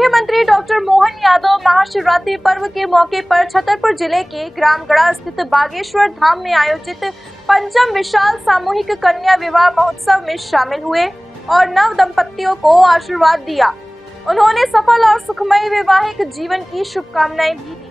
मुख्यमंत्री डॉक्टर मोहन यादव महाशिवरात्रि पर्व के मौके पर छतरपुर जिले के ग्रामगढ़ा स्थित बागेश्वर धाम में आयोजित पंचम विशाल सामूहिक कन्या विवाह महोत्सव में शामिल हुए और नव दंपतियों को आशीर्वाद दिया। उन्होंने सफल और सुखमय वैवाहिक जीवन की शुभकामनाएं भी दी।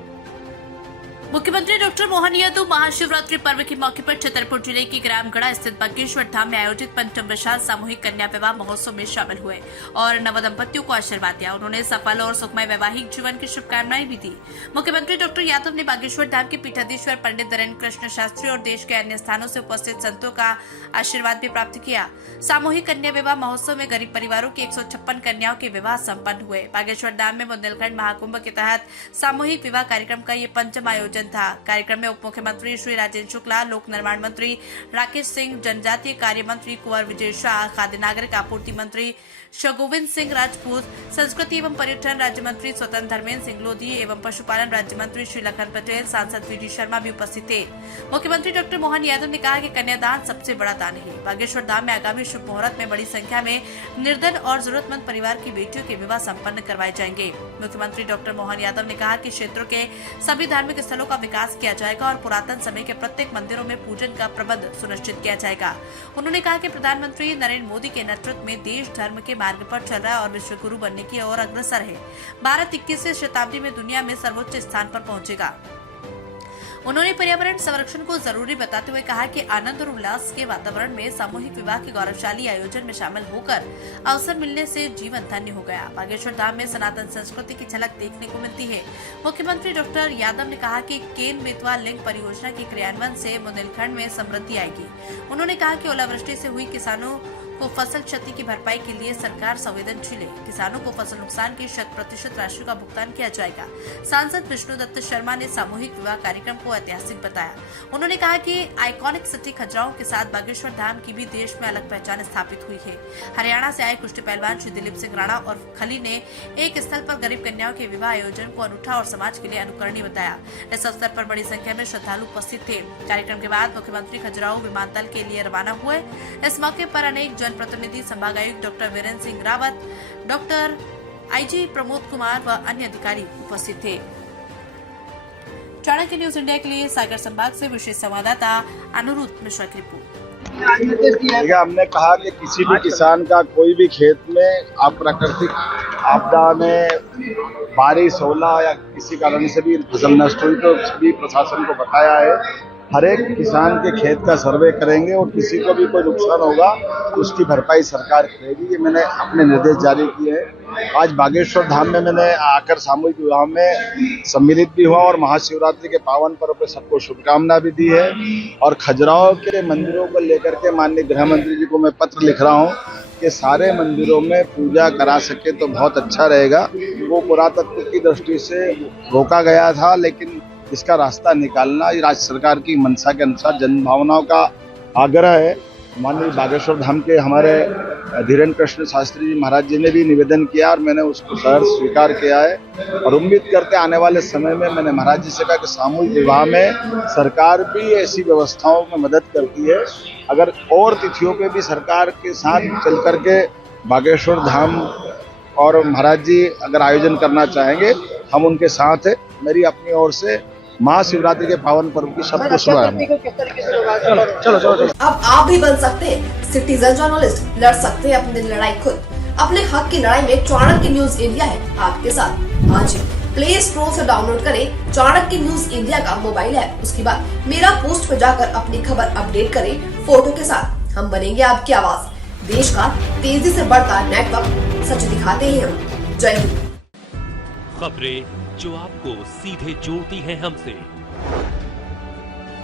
मुख्यमंत्री डॉक्टर मोहन यादव महाशिवरात्रि पर्व के मौके पर छतरपुर जिले के ग्रामगढ़ा स्थित बागेश्वर धाम में आयोजित पंचम विशाल सामूहिक कन्या विवाह महोत्सव में शामिल हुए और नवदंपतियों को आशीर्वाद दिया। उन्होंने सफल और सुखमय वैवाहिक जीवन की शुभकामनाएं भी दी। मुख्यमंत्री डॉक्टर यादव ने बागेश्वर धाम के पीठाधीश्वर पंडित नरेंद्र कृष्ण शास्त्री और देश के अन्य स्थानों से उपस्थित संतों का आशीर्वाद भी प्राप्त किया। सामूहिक कन्या विवाह महोत्सव में गरीब परिवारों की 156 कन्याओं के विवाह संपन्न हुए। बागेश्वर धाम में बुंदेलखंड महाकुंभ के तहत सामूहिक विवाह कार्यक्रम का ये पंचम आयोजन था। कार्यक्रम में उप मुख्यमंत्री श्री राजेंद्र शुक्ला, लोक निर्माण मंत्री राकेश सिंह, जनजातीय कार्य मंत्री कुंवर विजय शाह, खाद्य नागरिक आपूर्ति मंत्री शगोविंद सिंह राजपूत, संस्कृति एवं पर्यटन राज्य मंत्री स्वतंत्र धर्मेंद्र सिंह लोधी एवं पशुपालन राज्य मंत्री श्री लखन पटेल, सांसद वीडी शर्मा भी उपस्थित थे। मुख्यमंत्री डॉक्टर मोहन यादव ने कहा कि कन्यादान सबसे बड़ा दान है। बागेश्वर धाम में आगामी शुभ मुहूर्त में बड़ी संख्या में निर्धन और जरूरतमंद परिवार की बेटियों के विवाह संपन्न करवाए जाएंगे। मुख्यमंत्री डॉक्टर मोहन यादव ने कहा कि क्षेत्रों के सभी धार्मिक स्थलों का विकास किया जाएगा और पुरातन समय के प्रत्येक मंदिरों में पूजन का प्रबंध सुनिश्चित किया जाएगा। उन्होंने कहा कि प्रधानमंत्री नरेंद्र मोदी के नेतृत्व में देश धर्म के मार्ग पर चल रहा है और विश्व गुरु बनने की ओर अग्रसर है। भारत 21वीं शताब्दी में दुनिया में सर्वोच्च स्थान पर पहुंचेगा। उन्होंने पर्यावरण संरक्षण को जरूरी बताते हुए कहा कि आनंद और उल्लास के वातावरण में सामूहिक विवाह के गौरवशाली आयोजन में शामिल होकर अवसर मिलने से जीवन धन्य हो गया। बागेश्वर धाम में सनातन संस्कृति की झलक देखने को मिलती है। मुख्यमंत्री डॉक्टर यादव ने कहा कि केन बेतवा लिंक परियोजना के क्रियान्वयन से बुंदेलखंड में समृद्धि आएगी। उन्होंने कहा कि ओलावृष्टि से हुई किसानों को फसल क्षति की भरपाई के लिए सरकार संवेदनशील है। किसानों को फसल नुकसान की 100% राशि का भुगतान किया जाएगा। सांसद विष्णु दत्त शर्मा ने सामूहिक विवाह कार्यक्रम को ऐतिहासिक बताया। उन्होंने कहा कि आइकॉनिक सिटी खजुराहो के साथ बागेश्वर धाम की भी देश में अलग पहचान स्थापित हुई है। हरियाणा से आए कुश्ती पहलवान श्री दिलीप सिंह राणा और खली ने एक स्थल पर गरीब कन्याओं के विवाह आयोजन को अनूठा और समाज के लिए अनुकरणीय बताया। इस अवसर पर बड़ी संख्या में श्रद्धालु उपस्थित थे। कार्यक्रम के बाद मुख्यमंत्री खजुराहो विमानतल के लिए रवाना हुए। इस मौके पर अनेक प्रतिनिधि, संभागायुक्त doctor Virendra Singh Rawat, doctor IG Pramod Kumar व अन्य अधिकारी उपस्थित थे। चाणक्य न्यूज इंडिया के लिए सागर संभाग से विशेष संवाददाता अनुरुद्ध मिश्रा की रिपोर्ट। हमने कहा कि किसी भी किसान का कोई भी खेत में प्राकृतिक आपदा में बारिश होला या किसी कारण से भी फसल नष्ट हुई तो सभी प्रशासन को बताया है। हर एक किसान के खेत का सर्वे करेंगे और किसी को भी कोई नुकसान होगा तो उसकी भरपाई सरकार करेगी। ये मैंने अपने निर्देश जारी किए हैं। आज बागेश्वर धाम में मैंने आकर सामूहिक विवाह में सम्मिलित भी हुआ और महाशिवरात्रि के पावन पर्व पर सबको शुभकामना भी दी है। और खजुराहो के मंदिरों को लेकर के माननीय गृह मंत्री जी को मैं पत्र लिख रहा हूँ कि सारे मंदिरों में पूजा करा सके तो बहुत अच्छा रहेगा। वो पुरातत्व की दृष्टि से रोका गया था, लेकिन इसका रास्ता निकालना राज्य सरकार की मंशा के अनुसार जन भावनाओं का आग्रह है। माननीय बागेश्वर धाम के हमारे धीरेन्द्र कृष्ण शास्त्री जी महाराज जी ने भी निवेदन किया और मैंने उसको सहर्ष स्वीकार किया है और उम्मीद करते आने वाले समय में मैंने महाराज जी से कहा कि सामूहिक विवाह में सरकार भी ऐसी व्यवस्थाओं में मदद करती है। अगर और तिथियों पे भी सरकार के साथ चल करके बागेश्वर धाम और महाराज जी अगर आयोजन करना चाहेंगे हम उनके साथ है। मेरी अपनी ओर से महाशिवरात्रि के पावन पर्व की सबको शुभकामनाएं। चलो। अब आप भी बन सकते हैं सिटीजन जर्नलिस्ट, लड़ सकते हैं अपनी लड़ाई खुद। अपने हक की लड़ाई में चाणक्य न्यूज इंडिया है आपके साथ। आज प्ले स्टोर से डाउनलोड करें चाणक्य न्यूज इंडिया का मोबाइल ऐप। उसके बाद मेरा पोस्ट पे जाकर अपनी खबर अपडेट करें फोटो के साथ। हम बनेंगे आपकी आवाज। देश का तेजी से बढ़ता नेटवर्क, सच दिखाते हैं हम। जय हिंद। खबरें जो आपको सीधे जोड़ती हैं हमसे,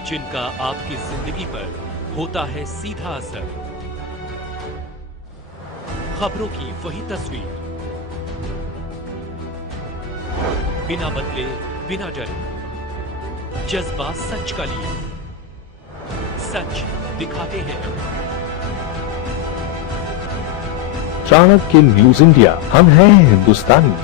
जिनका आपकी जिंदगी पर होता है सीधा असर, खबरों की वही तस्वीर, बिना बदले बिना डरे, जज्बा सच का लिए, सच दिखाते हैं। चाणक्य न्यूज इंडिया, हम हैं हिंदुस्तानी।